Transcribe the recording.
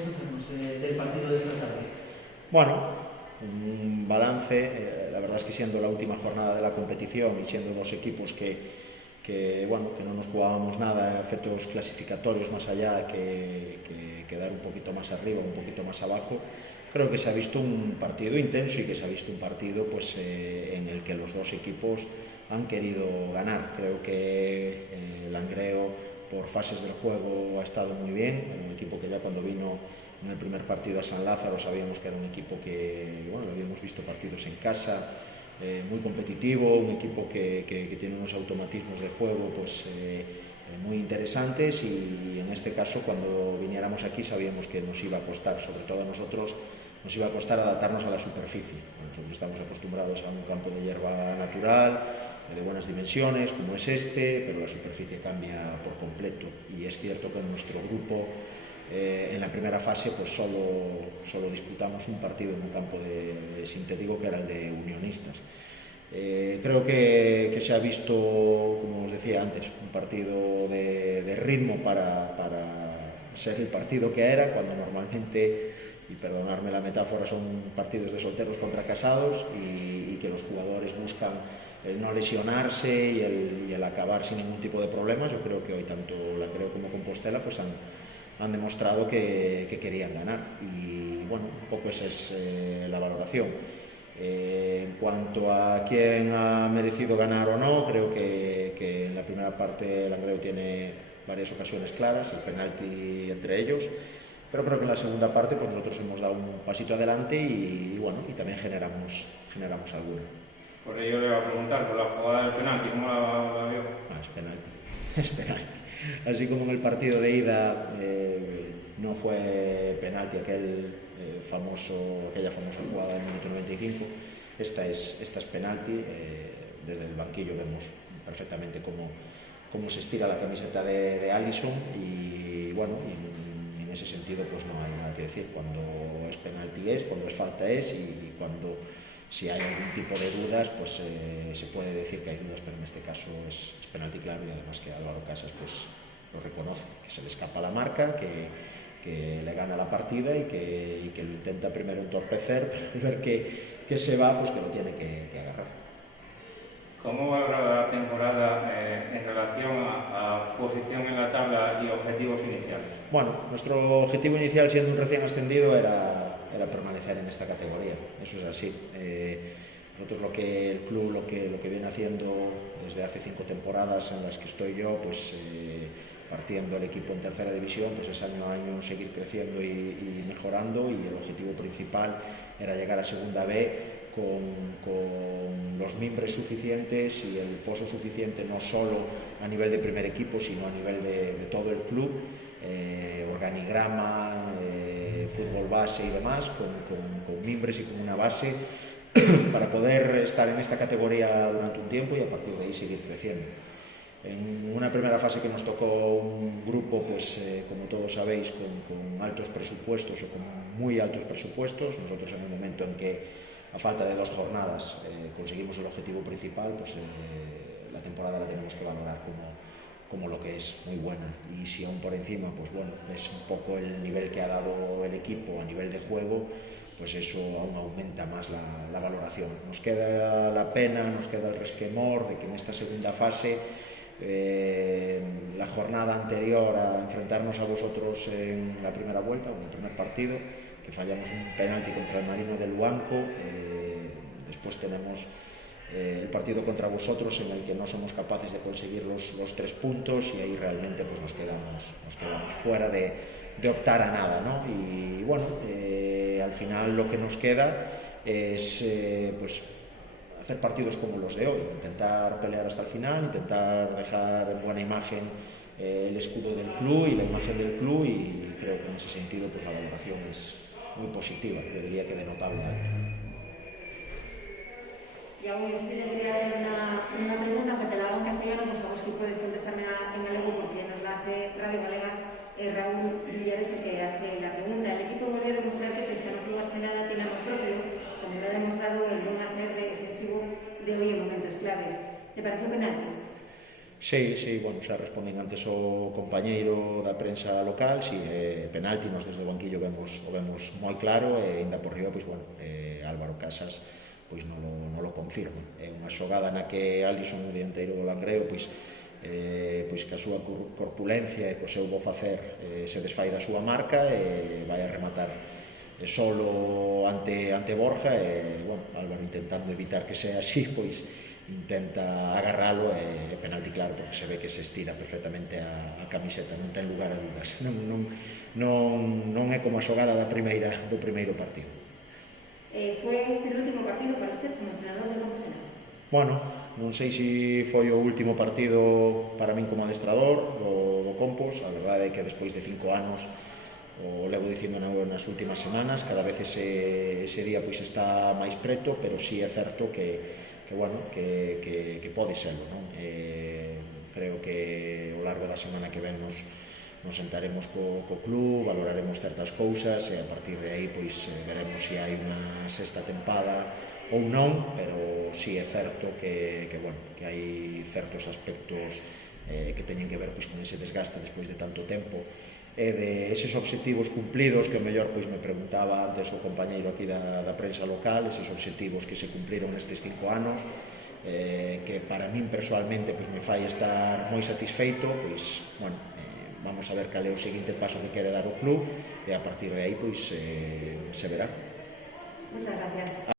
podéis hacernos del partido de esta tarde? Bueno, un balance, la verdad es que siendo la última jornada de la competición y siendo dos equipos que no nos jugábamos nada a efectos clasificatorios más allá que quedar un poquito más arriba, un poquito más abajo, creo que se ha visto un partido intenso y que se ha visto un partido en el que los dos equipos han querido ganar. Creo que Langreo por fases del juego ha estado muy bien, un equipo que ya cuando vino en el primer partido a San Lázaro sabíamos que era un equipo que, habíamos visto partidos en casa, muy competitivo, un equipo que tiene unos automatismos de juego muy interesantes, y en este caso cuando viniéramos aquí sabíamos que nos iba a costar, sobre todo a nosotros, nos iba a costar adaptarnos a la superficie. Nosotros estamos acostumbrados a un campo de hierba natural, de buenas dimensiones, como es este, pero la superficie cambia por completo, y es cierto que en nuestro grupo en la primera fase pues solo disputamos un partido en un campo de sintético, que era el de Unionistas. Creo que se ha visto, como os decía antes, un partido de ritmo para ser el partido que era, cuando normalmente, y perdonadme la metáfora, son partidos de solteros contra casados, y que los jugadores buscan el no lesionarse y el acabar sin ningún tipo de problemas. Yo creo que hoy tanto Langreo como Compostela pues han demostrado que querían ganar, y bueno, un poco esa es la valoración. En cuanto a quién ha merecido ganar o no, creo que en la primera parte Langreo tiene varias ocasiones claras, el penalti entre ellos, pero creo que en la segunda parte pues nosotros hemos dado un pasito adelante y también generamos alguna. Por ello le voy a preguntar por la jugada del penalti, ¿cómo la vio? Es penalti, es penalti. Así como en el partido de ida no fue penalti aquella famosa jugada del minuto 95, esta es penalti. Desde el banquillo vemos perfectamente cómo se estira la camiseta de Alisson, y en ese sentido pues no hay nada que decir. Cuando es penalti cuando es falta y cuando si hay algún tipo de dudas pues se puede decir que hay dudas, pero en este caso es penalti claro, y además que Álvaro Casas pues lo reconoce, que se le escapa la marca, que le gana la partida y que lo intenta primero entorpecer, pero ver que se va, pues que lo tiene que agarrar. ¿Cómo valora la temporada en relación a posición en la tabla y objetivos iniciales? Bueno, nuestro objetivo inicial, siendo un recién ascendido, era permanecer en esta categoría. Eso es así. Nosotros el club lo que viene haciendo desde hace 5 temporadas en las que estoy yo, pues partiendo el equipo en tercera división, pues es año a año seguir creciendo y mejorando, y el objetivo principal era llegar a segunda B con los mimbres suficientes y el pozo suficiente, no solo a nivel de primer equipo, sino a nivel de todo el club, organigrama, fútbol base y demás, con mimbres y con una base para poder estar en esta categoría durante un tiempo y a partir de ahí seguir creciendo. En una primera fase que nos tocó un grupo, pues como todos sabéis, con altos presupuestos o con muy altos presupuestos. Nosotros, en el momento en que a falta de 2 jornadas conseguimos el objetivo principal, pues la temporada la tenemos que valorar como lo que es, muy buena, y si aún por encima pues bueno, es un poco el nivel que ha dado el equipo a nivel de juego, pues eso aún aumenta más la valoración. Nos queda la pena, nos queda el resquemor de que en esta segunda fase, la jornada anterior a enfrentarnos a vosotros en la primera vuelta, en el primer partido, que fallamos un penalti contra el Marino del Luanco, después tenemos el partido contra vosotros en el que no somos capaces de conseguir los 3 puntos, y ahí realmente pues nos quedamos fuera de optar a nada, ¿no? Y bueno, al final lo que nos queda es pues hacer partidos como los de hoy, intentar pelear hasta el final, intentar dejar en buena imagen el escudo del club y la imagen del club, y creo que en ese sentido pues la valoración es muy positiva, yo diría que de notable alto. Y aún yo te quería hacer una pregunta que te la hago en castellano, por favor si puedes contestarme en galego, porque nos la hace Radio Galega. Raúl Villares, el que hace la pregunta. El equipo volvió a demostrar que pese a no jugarse nada tiene amor propio, como lo ha demostrado el buen hacer defensivo de hoy en momentos claves. ¿Te pareció penalti? Sí, bueno, xa responden antes o compañeiro da prensa local, si penalti, nos desde o banquillo o vemos moi claro, e ainda por riba, pois, bueno, Álvaro Casas pois non lo confirma. É unha xogada na que Alisson, o dianteiro do Langreo, pois que a súa corpulencia e co seu bo facer se desfai da súa marca e vai a rematar solo ante Borja, e, bueno, Álvaro, intentando evitar que sea así, pois intenta agarralo, e penalti claro, porque se ve que se estira perfectamente a camiseta, non ten lugar a dudas. Non é como a xogada do primeiro partido. Foi este o último partido para usted como entrenador del Compostela? Bueno, non sei se foi o último partido para min como adestrador do Compos. A verdade é que despois de 5 anos, o levo dicindo nas últimas semanas, cada vez ese día pois está máis preto, pero sí é certo que pode serlo, non? Creo que ao largo da semana que ven nos sentaremos co club, valoraremos certas cousas, e a partir de aí pois veremos se hai unha sexta tempada ou non, pero sí é certo que hai certos aspectos que teñen que ver pois con ese desgaste despois de tanto tempo, e de eses obxectivos cumplidos que o mellor pois me preguntaba antes o compañeiro aquí da prensa local, eses obxectivos que se cumpliron nestes 5 anos, que para min persoalmente pois me fai estar moi satisfeito. Pois, bueno, vamos a ver cal é o seguinte paso que quere dar o club, e a partir de aí pois se verá. Muchas gracias.